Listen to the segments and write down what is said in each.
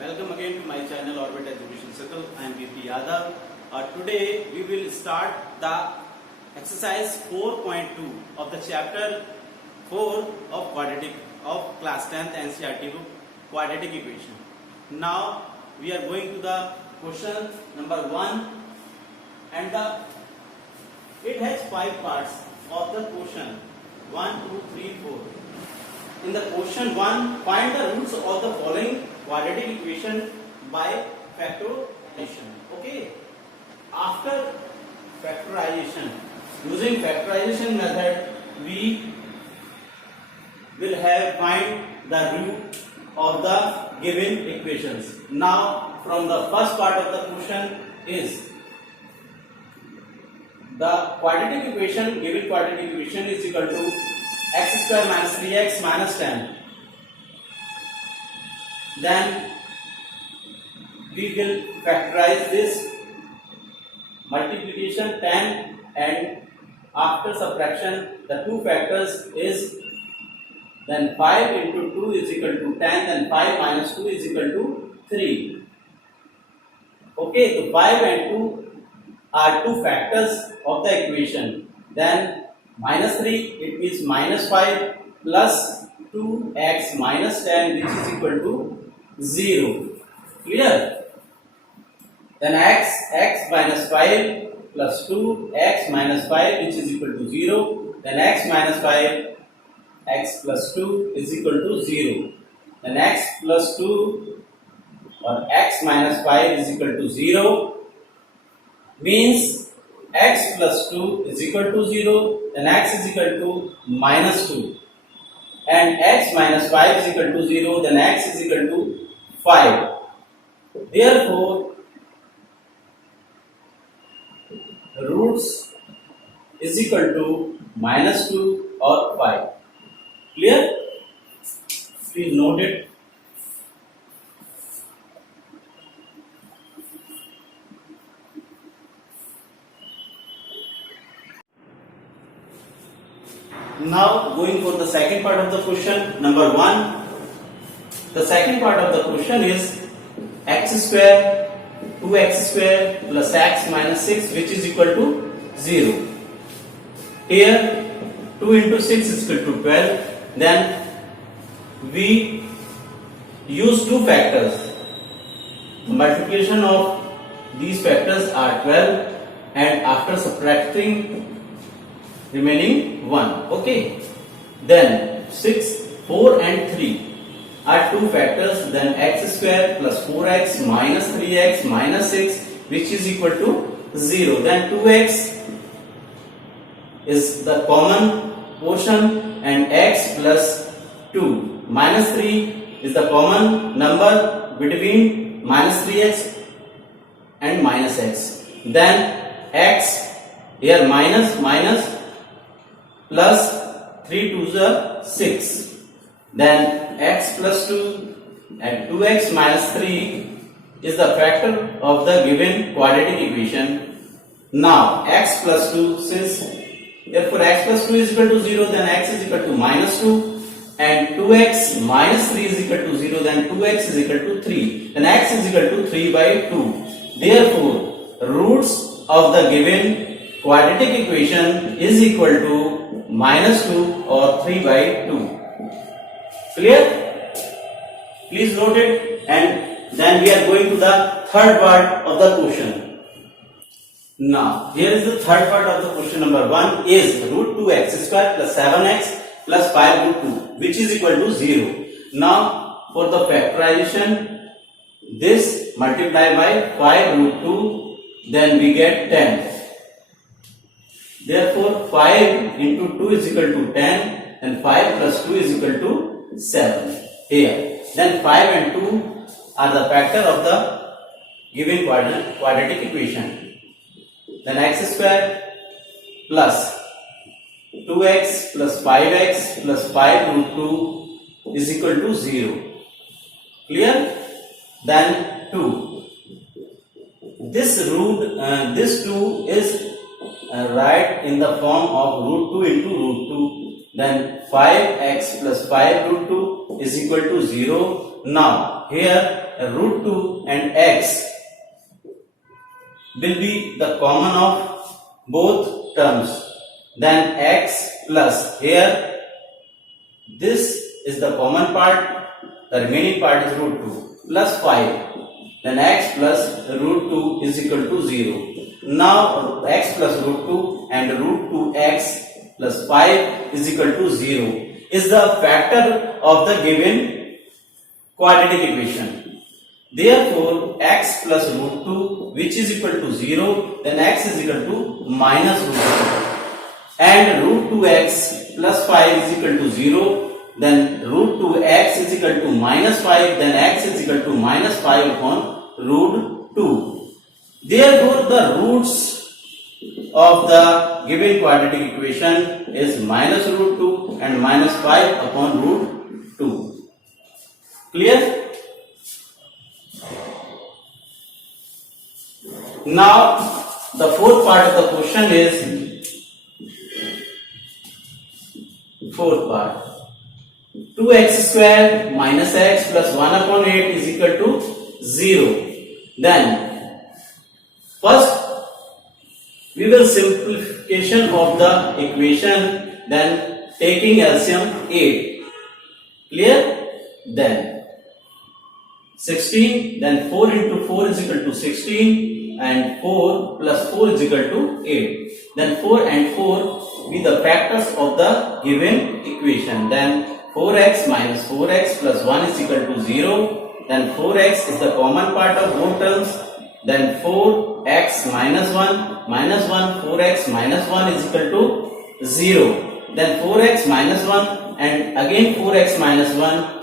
Welcome again to my channel Orbit Education Circle. I am VP Yadav. Today we will start the exercise 4.2 of the chapter 4 of class 10th NCERT book quadratic equation. Now we are going to the question number 1 and it has 5 parts of the question 1, 2, 3, 4. In the question 1, find the roots of the following quadratic equation by factorization. Okay. After factorization, using factorization method, we will find the root of the given equations. Now, from the first part of the question is the quadratic equation. Given quadratic equation is equal to x square minus 3x minus 10. Then we will factorize this multiplication 10, and after subtraction the two factors is then 5 into 2 is equal to 10, then 5 minus 2 is equal to 3. Okay, so 5 and 2 are two factors of the equation. Then minus 3, it means minus 5 plus 2x minus 10, which is equal to 0. Clear? Then x minus 5 plus 2 x minus 5, which is equal to 0. Then x minus 5 x plus 2 is equal to 0. Then x plus 2 or x minus 5 is equal to 0 means x plus 2 is equal to 0. Then x is equal to minus 2. And x minus 5 is equal to 0. Then x is equal to 5. Therefore, roots is equal to minus 2 or 5. Clear? Please note it. Now going for the second part of the question, number 1. The second part of the question is x square 2x square plus x minus 6, which is equal to 0. Here 2 into 6 is equal to 12. Then we use two factors. The multiplication of these factors are 12, and after subtracting remaining 1. Okay. Then 6, 4 and 3 are two factors. Then x square plus 4x minus 3x minus 6, which is equal to 0. Then 2x is the common portion, and x plus 2 minus 3 is the common number between minus 3x and minus x. Then x here minus plus 3 to the 6. Then x plus 2 and 2x minus 3 is the factor of the given quadratic equation. Now x plus 2, since therefore x plus 2 is equal to 0, then x is equal to minus 2, and 2x minus 3 is equal to 0, then 2x is equal to 3, then x is equal to 3 by 2. Therefore, roots of the given quadratic equation is equal to minus 2 or 3 by 2. Clear? Please note it. And then we are going to the third part of the question. Now, here is the third part of the question. Number 1 is root 2x square plus 7x plus 5 root 2, which is equal to 0. Now, for the factorization, this multiply by 5 root 2, then we get 10. Therefore, 5 into 2 is equal to 10, and 5 plus 2 is equal to 7 here. Then 5 and 2 are the factor of the given quadratic equation. Then x square plus 2x plus 5x plus 5 root 2 is equal to 0. Clear? Then 2. This 2 is right in the form of root 2 into root 2. Then 5x plus 5 root 2 is equal to 0. now here root 2 and x will be the common of both terms. Then x plus here, this is the common part, the remaining part is root 2 plus 5. Then x plus root 2 is equal to 0. Now x plus root 2 and root 2x plus 5 is equal to 0 is the factor of the given quadratic equation. Therefore, x plus root 2 which is equal to 0, then x is equal to minus root 2. And root 2x plus 5 is equal to 0, then root 2x is equal to minus 5, then x is equal to minus 5 upon root 2. Therefore, the roots of the given quadratic equation is minus root 2 and minus 5 upon root 2. Clear? Now, the fourth part of the question is fourth part. 2x square minus x plus 1 upon 8 is equal to 0. Then, first we will simplification of the equation, then taking LCM 8. Clear? Then 16, then 4 into 4 is equal to 16 and 4 plus 4 is equal to 8. Then 4 and 4 be the factors of the given equation. Then 4x minus 4x plus 1 is equal to 0. Then 4x is the common part of both terms. Then 4x minus 1, 4x minus 1 is equal to 0. Then 4x minus 1 and again 4x minus 1.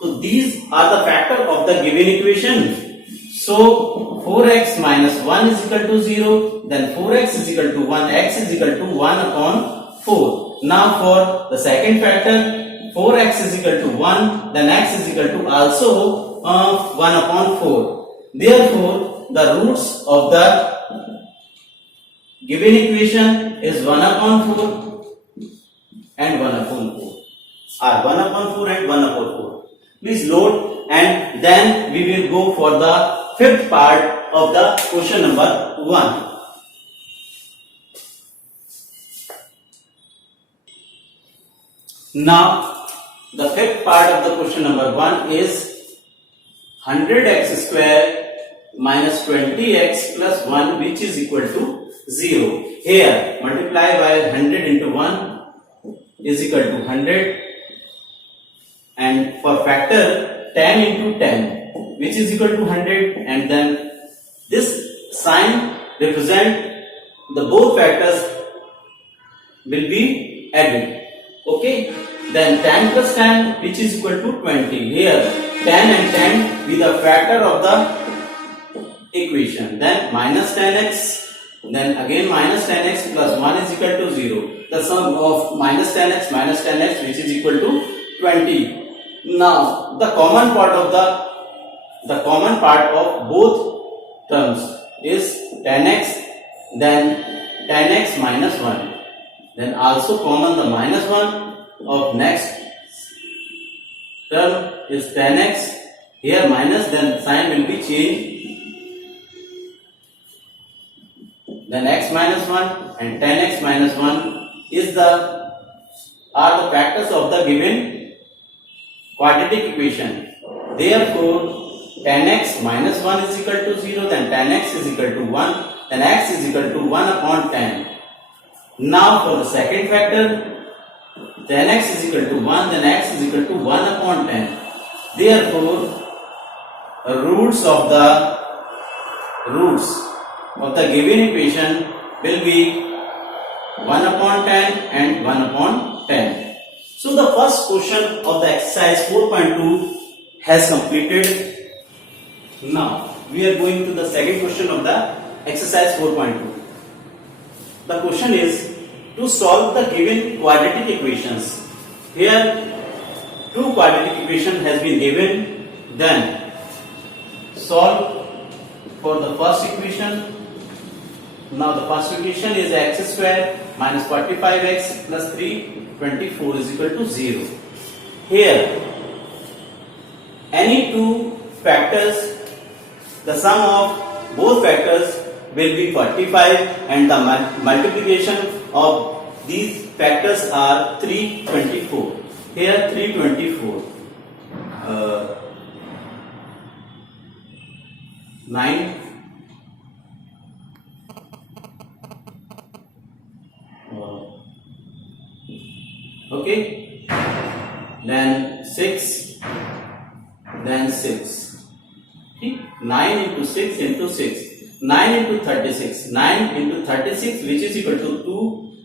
So these are the factor of the given equation. So 4x minus 1 is equal to 0. Then 4x is equal to 1, x is equal to 1 upon 4. Now for the second factor, 4x is equal to 1, then x is equal to also 1 upon 4. Therefore, the roots of the given equation is 1 upon 4 and 1 upon 4. Or 1 upon 4 and 1 upon 4. Please load, and then we will go for the fifth part of the question number 1. Now, the fifth part of the question number 1 is 100x square minus 20x plus 1 which is equal to 0. Here, multiply by 100 into 1 is equal to 100, and for factor 10 into 10 which is equal to 100, and then this sign represent the both factors will be added. Okay, then 10 plus 10 which is equal to 20. Here 10 and 10 be the factor of the equation. Then minus 10x, then again minus 10x plus 1 is equal to 0. The sum of minus 10x which is equal to 20. Now the common part of both terms is 10x, then 10x minus 1. Then also common the minus 1 of next term is 10x. Here minus, then sign will be changed. Then x minus 1 and 10x minus 1 are the factors of the given quadratic equation. Therefore, 10x minus 1 is equal to 0, then 10x is equal to 1, then x is equal to 1 upon 10. Now for the second factor, 10x is equal to 1, then x is equal to 1 upon 10. Therefore, roots of the given equation will be 1 upon 10 and 1 upon 10. So the first question of the exercise 4.2 has completed. Now we are going to the second question of the exercise 4.2. The question is to solve the given quadratic equations. Here two quadratic equation has been given. Then solve for the first equation. Now the first equation is x square minus 45x plus 324 is equal to 0. Here any two factors, the sum of both factors will be 45 and the multiplication of these factors are 324. Here 324. 9. Okay. Then 6. Then 6. 9 into 6 into 6. 9 into 36. 9 into 36, which is equal to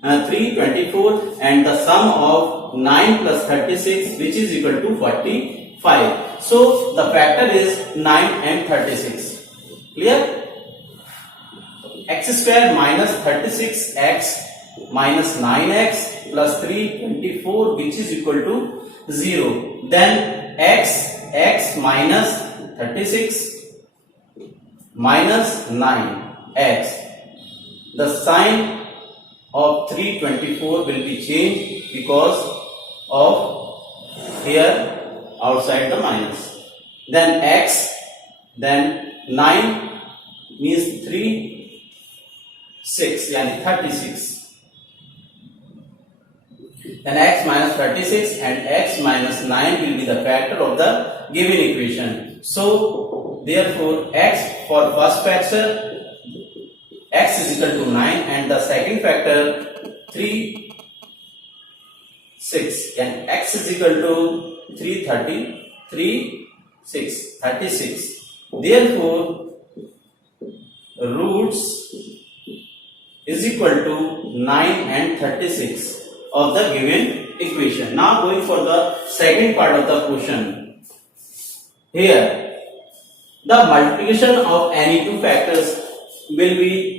324, and the sum of 9 plus 36, which is equal to 45. So the factor is 9 and 36. Clear? X square minus 36x minus 9x plus 324, which is equal to 0. Then x minus 36 minus 9x. The sign of 324 will be changed because of here outside the minus. Then x, then 9 means 3, 6, yani 36. Then x minus 36 and x minus 9 will be the factor of the given equation. So therefore x for first factor, x is equal to 9, and the second factor 3, 6, and x is equal to 333, 6, 36. Therefore roots is equal to 9 and 36 of the given equation. Now going for the second part of the question. Here the multiplication of any two factors will be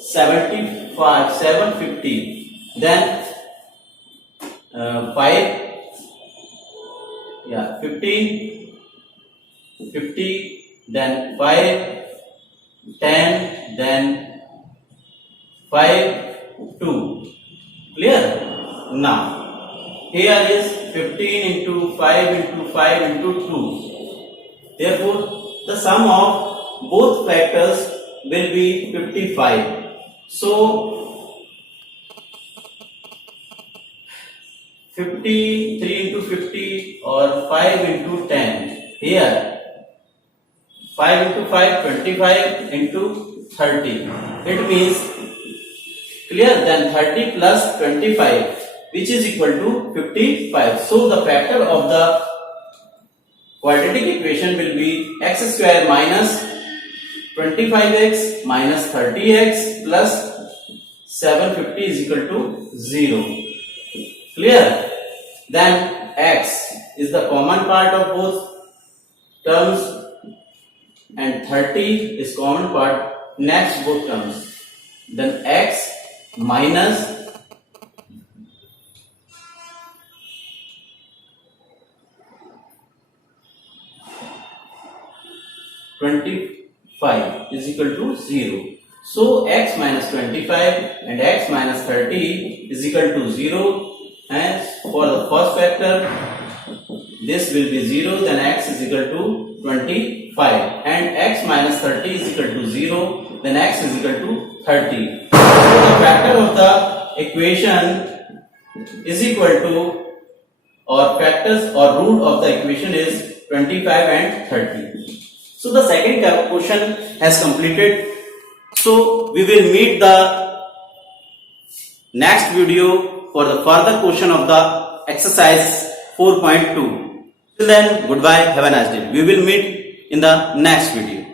75, 750, then 5, 15, 50, then 5, 10, then 5, 2. Clear? Now here is 15 into 5 into 5 into 2. Therefore the sum of both factors will be 55. So 53 into 50 or 5 into 10. Here 5 into 5, 25 into 30. It means, clear, then 30 plus 25, which is equal to 55. So the factor of the quadratic equation will be x square minus 25x minus 30x plus 750 is equal to 0. Clear? Then x is the common part of both terms and 30 is common part next both terms. Then x minus 25 is equal to 0. So x minus 25 and x minus 30 is equal to 0. As for the first factor, this will be 0, then x is equal to 25, and x minus 30 is equal to 0, then x is equal to 30. So the factor of the equation is equal to, or factors or root of the equation is 25 and 30. So the second question has completed. So we will meet the next video for the further question of the exercise 4.2. Till then, goodbye, have a nice day. We will meet in the next video.